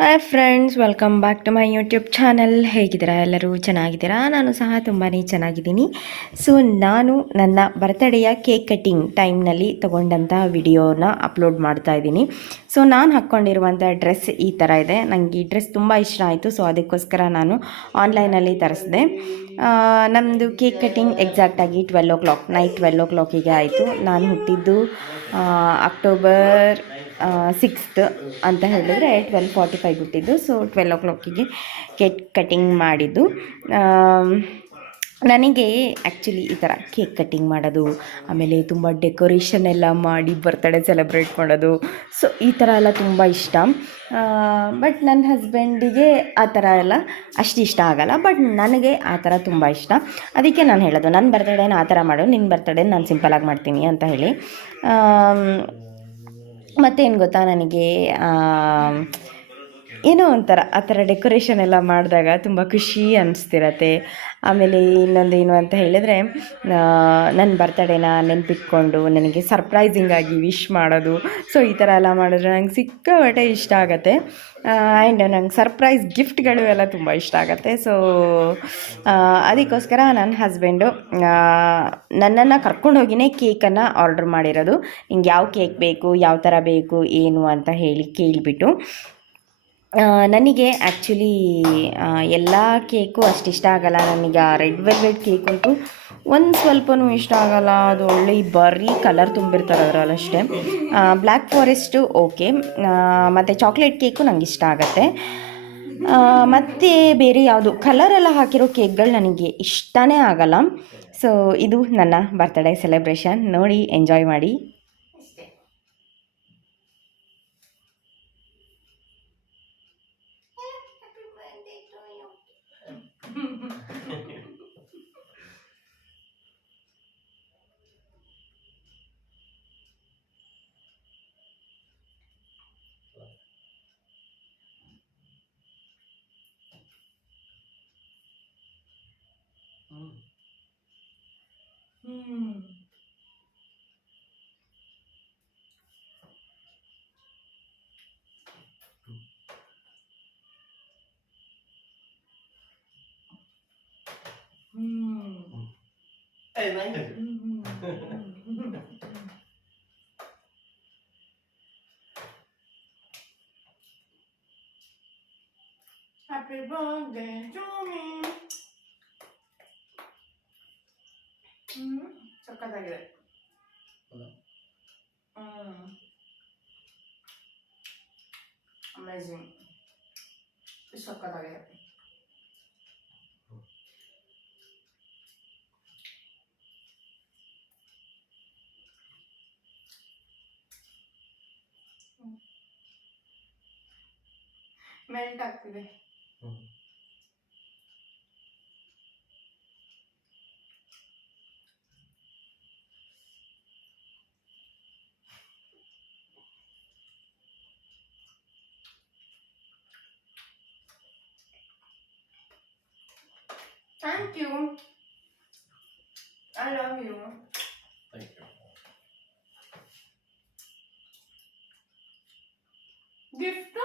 Hi friends, welcome back to my YouTube channel. ಹೇಗಿದ್ದೀರಾ? ಎಲ್ಲರೂ ಚೆನ್ನಾಗಿದ್ದೀರಾ? ನಾನು ಸಹ ತುಂಬಾ ಚೆನ್ನಾಗಿದ್ದೀನಿ. ಸೊ ನಾನು ನನ್ನ ಬರ್ತ್ಡೇಯ ಕೇಕ್ ಕಟ್ಟಿಂಗ್ ಟೈಮ್ನಲ್ಲಿ ತೊಗೊಂಡಂಥ ವಿಡಿಯೋನ ಅಪ್ಲೋಡ್ ಮಾಡ್ತಾ ಇದ್ದೀನಿ. ಸೊ ನಾನು ಹಾಕ್ಕೊಂಡಿರುವಂಥ ಡ್ರೆಸ್ ಈ ಥರ ಇದೆ. ನನಗೆ ಈ ಡ್ರೆಸ್ ತುಂಬ ಇಷ್ಟ ಆಯಿತು. ಸೊ ಅದಕ್ಕೋಸ್ಕರ ನಾನು ಆನ್ಲೈನಲ್ಲಿ ತರಿಸಿದೆ. ನಮ್ಮದು cake cutting ಎಕ್ಸಾಕ್ಟಾಗಿ 12 o'clock, night 12 o'clock ಆಯಿತು. ನಾನು ಹುಟ್ಟಿದ್ದು ಅಕ್ಟೋಬರ್ 6th ಅಂತ ಹೇಳಿದ್ರೆ 12:45 ಹುಟ್ಟಿದ್ದು. ಸೊ 12 o'clock ಕೇಕ್ ಕಟ್ಟಿಂಗ್ ಮಾಡಿದ್ದು. ನನಗೆ ಆ್ಯಕ್ಚುಲಿ ಈ ಥರ ಕೇಕ್ ಕಟ್ಟಿಂಗ್ ಮಾಡೋದು, ಆಮೇಲೆ ತುಂಬ ಡೆಕೋರೇಷನ್ ಎಲ್ಲ ಮಾಡಿ ಬರ್ತ್ಡೇ ಸೆಲೆಬ್ರೇಟ್ ಮಾಡೋದು, ಸೊ ಈ ಥರ ಎಲ್ಲ ತುಂಬ ಇಷ್ಟ. ಬಟ್ ನನ್ನ ಹಸ್ಬೆಂಡಿಗೆ ಆ ಥರ ಎಲ್ಲ ಅಷ್ಟು ಇಷ್ಟ ಆಗೋಲ್ಲ. ಬಟ್ ನನಗೆ ಆ ಥರ ತುಂಬ ಇಷ್ಟ. ಅದಕ್ಕೆ ನಾನು ಹೇಳೋದು, ನನ್ನ ಬರ್ತ್ಡೇನ ಆ ಥರ ಮಾಡು, ನಿನ್ನ ಬರ್ತ್ಡೇ ನಾನು ಸಿಂಪಲಾಗಿ ಮಾಡ್ತೀನಿ ಅಂತ ಹೇಳಿ. ಮತ್ತೇನು ಗೊತ್ತಾ, ನನಗೆ ಏನೋ ಒಂಥರ ಆ ಥರ ಡೆಕೋರೇಷನ್ ಎಲ್ಲ ಮಾಡಿದಾಗ ತುಂಬ ಖುಷಿ ಅನ್ನಿಸ್ತಿರತ್ತೆ. ಆಮೇಲೆ ಇನ್ನೊಂದು ಏನು ಅಂತ ಹೇಳಿದರೆ, ನನ್ನ ಬರ್ತ್ಡೇನ ನೆನಪಿಟ್ಕೊಂಡು ನನಗೆ ಸರ್ಪ್ರೈಸಿಂಗಾಗಿ ವಿಶ್ ಮಾಡೋದು, ಸೊ ಈ ಥರ ಎಲ್ಲ ಮಾಡಿದ್ರೆ ನಂಗೆ ಸಿಕ್ಕಾಪಟ್ಟೆ ಇಷ್ಟ ಆಗುತ್ತೆ. ಆ್ಯಂಡ್ ನಂಗೆ ಸರ್ಪ್ರೈಸ್ ಗಿಫ್ಟ್ಗಳು ಎಲ್ಲ ತುಂಬ ಇಷ್ಟ ಆಗುತ್ತೆ. ಸೊ ಅದಕ್ಕೋಸ್ಕರ ನನ್ನ ಹಸ್ಬೆಂಡು ನನ್ನನ್ನು ಕರ್ಕೊಂಡೋಗಿನೇ ಕೇಕನ್ನು ಆರ್ಡ್ರ್ ಮಾಡಿರೋದು. ನಿಂಗೆ ಯಾವ ಕೇಕ್ ಬೇಕು, ಯಾವ ಥರ ಬೇಕು, ಏನು ಅಂತ ಹೇಳಿ ಕೇಳಿಬಿಟ್ಟು. ನನಗೆ ಆ್ಯಕ್ಚುಲಿ ಎಲ್ಲ ಕೇಕು ಅಷ್ಟಿಷ್ಟ ಆಗೋಲ್ಲ. ನನಗೆ ರೆಡ್ ವೆಲ್ವೆಟ್ ಕೇಕ್ ಅಂತೂ ಒಂದು ಸ್ವಲ್ಪನೂ ಇಷ್ಟ ಆಗೋಲ್ಲ. ಅದು ಒಳ್ಳೆ ಬರೀ ಕಲರ್ ತುಂಬಿರ್ತಾರೆ ಅದರಲ್ಲಿ ಅಷ್ಟೇ. ಬ್ಲ್ಯಾಕ್ ಫಾರೆಸ್ಟು ಓಕೆ, ಮತ್ತು ಚಾಕ್ಲೇಟ್ ಕೇಕು ನಂಗೆ ಇಷ್ಟ ಆಗುತ್ತೆ. ಮತ್ತು ಬೇರೆ ಯಾವುದು ಕಲರೆಲ್ಲ ಹಾಕಿರೋ ಕೇಕ್ಗಳು ನನಗೆ ಇಷ್ಟನೇ ಆಗೋಲ್ಲ. ಸೊ ಇದು ನನ್ನ ಬರ್ತ್ಡೇ ಸೆಲೆಬ್ರೇಷನ್. ನೋಡಿ, ಎಂಜಾಯ್ ಮಾಡಿ. Happy birthday to me. ಸಕ್ಕತ್ತಾಗಿದೆ. ಅಮೇಝಿಂಗ್, ಸಕ್ಕತ್ತಾಗಿದೆ. ಮೆಲ್ಟ್ ಆಗ್ತಿದೆ. Thank you. I love you. Thank you. Gift?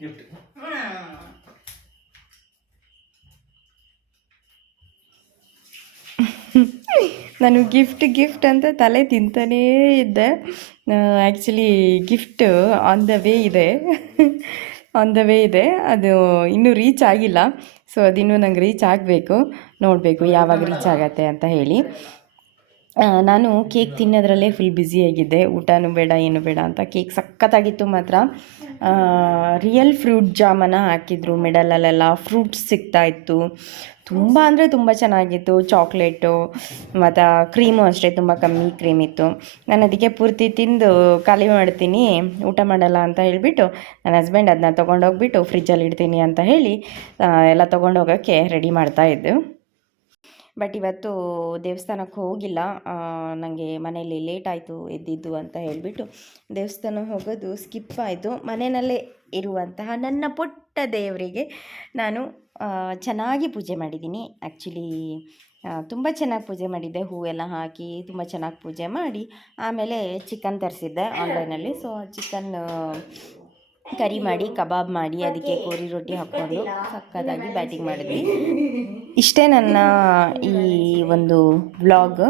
Gift. ನಾನು ಗಿಫ್ಟ್ ಅಂತ ತಲೆ ತಿಂತಾನೇ ಇದ್ದೆ. Actually gift on the way ಇದೆ. ಅದು ಇನ್ನೂ ರೀಚ್ ಆಗಿಲ್ಲ. ಸೊ ಅದಿನ್ನೂ ನಂಗೆ ರೀಚ್ ಆಗಬೇಕು. ನೋಡಬೇಕು ಯಾವಾಗ ರೀಚ್ ಆಗತ್ತೆ ಅಂತ ಹೇಳಿ. ನಾನು ಕೇಕ್ ತಿನ್ನೋದ್ರಲ್ಲೇ ಫುಲ್ ಬ್ಯುಸಿಯಾಗಿದ್ದೆ. ಊಟನೂ ಬೇಡ ಏನು ಬೇಡ ಅಂತ. ಕೇಕ್ ಸಖತ್ತಾಗಿತ್ತು ಮಾತ್ರ. ರಿಯಲ್ ಫ್ರೂಟ್ ಜಾಮನ್ನು ಹಾಕಿದ್ರು. ಮಿಡಲಲ್ಲೆಲ್ಲ ಫ್ರೂಟ್ಸ್ ಸಿಗ್ತಾಯಿತ್ತು. ತುಂಬ ಅಂದರೆ ತುಂಬ ಚೆನ್ನಾಗಿತ್ತು. ಚಾಕ್ಲೇಟು ಮತ್ತು ಕ್ರೀಮು ಅಷ್ಟೇ, ತುಂಬ ಕಮ್ಮಿ ಕ್ರೀಮ್ ಇತ್ತು. ನಾನು ಅದಕ್ಕೆ ಪೂರ್ತಿ ತಿಂದು ಖಾಲಿ ಮಾಡ್ತೀನಿ, ಊಟ ಮಾಡಲ್ಲ ಅಂತ ಹೇಳಿಬಿಟ್ಟು ನನ್ನ ಹಸ್ಬೆಂಡ್ ಅದನ್ನ ತೊಗೊಂಡೋಗ್ಬಿಟ್ಟು ಫ್ರಿಜ್ಜಲ್ಲಿ ಇಡ್ತೀನಿ ಅಂತ ಹೇಳಿ ಎಲ್ಲ ತೊಗೊಂಡೋಗೋಕ್ಕೆ ರೆಡಿ ಮಾಡ್ತಾಯಿದ್ದು. ಬಟ್ ಇವತ್ತು ದೇವಸ್ಥಾನಕ್ಕೆ ಹೋಗಿಲ್ಲ. ನನಗೆ ಮನೆಯಲ್ಲಿ ಲೇಟ್ ಆಯಿತು ಎದ್ದಿದ್ದು ಅಂತ ಹೇಳಿಬಿಟ್ಟು ದೇವಸ್ಥಾನ ಹೋಗೋದು ಸ್ಕಿಪ್ ಆಯಿತು. ಮನೆಯಲ್ಲೇ ಇರುವಂತಹ ನನ್ನ ಪುಟ್ಟ ದೇವರಿಗೆ ನಾನು ಚೆನ್ನಾಗಿ ಪೂಜೆ ಮಾಡಿದ್ದೀನಿ. ಆ್ಯಕ್ಚುಲಿ ತುಂಬ ಚೆನ್ನಾಗಿ ಪೂಜೆ ಮಾಡಿದ್ದೆ, ಹೂವೆಲ್ಲ ಹಾಕಿ ತುಂಬ ಚೆನ್ನಾಗಿ ಪೂಜೆ ಮಾಡಿ ಆಮೇಲೆ ಚಿಕನ್ ತರಿಸಿದ್ದೆ ಆನ್ಲೈನಲ್ಲಿ. ಸೊ ಚಿಕನ್ ಕರಿ ಮಾಡಿ ಕಬಾಬ್ ಮಾಡಿ ಅದಕ್ಕೆ ಕೋರಿ ರೊಟ್ಟಿ ಹಾಕ್ಕೊಂಡು ಸಕ್ಕತ್ತಾಗಿ ಬ್ಯಾಟಿಂಗ್ ಮಾಡಿದ್ವಿ. ಇಷ್ಟೇ ನನ್ನ ಈ ಒಂದು ವ್ಲಾಗ್.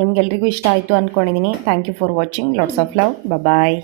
ನಿಮ್ಗೆಲ್ರಿಗೂ ಇಷ್ಟ ಆಯಿತು ಅಂದ್ಕೊಂಡಿದ್ದೀನಿ. Thank you for watching. Lots of love. Bye.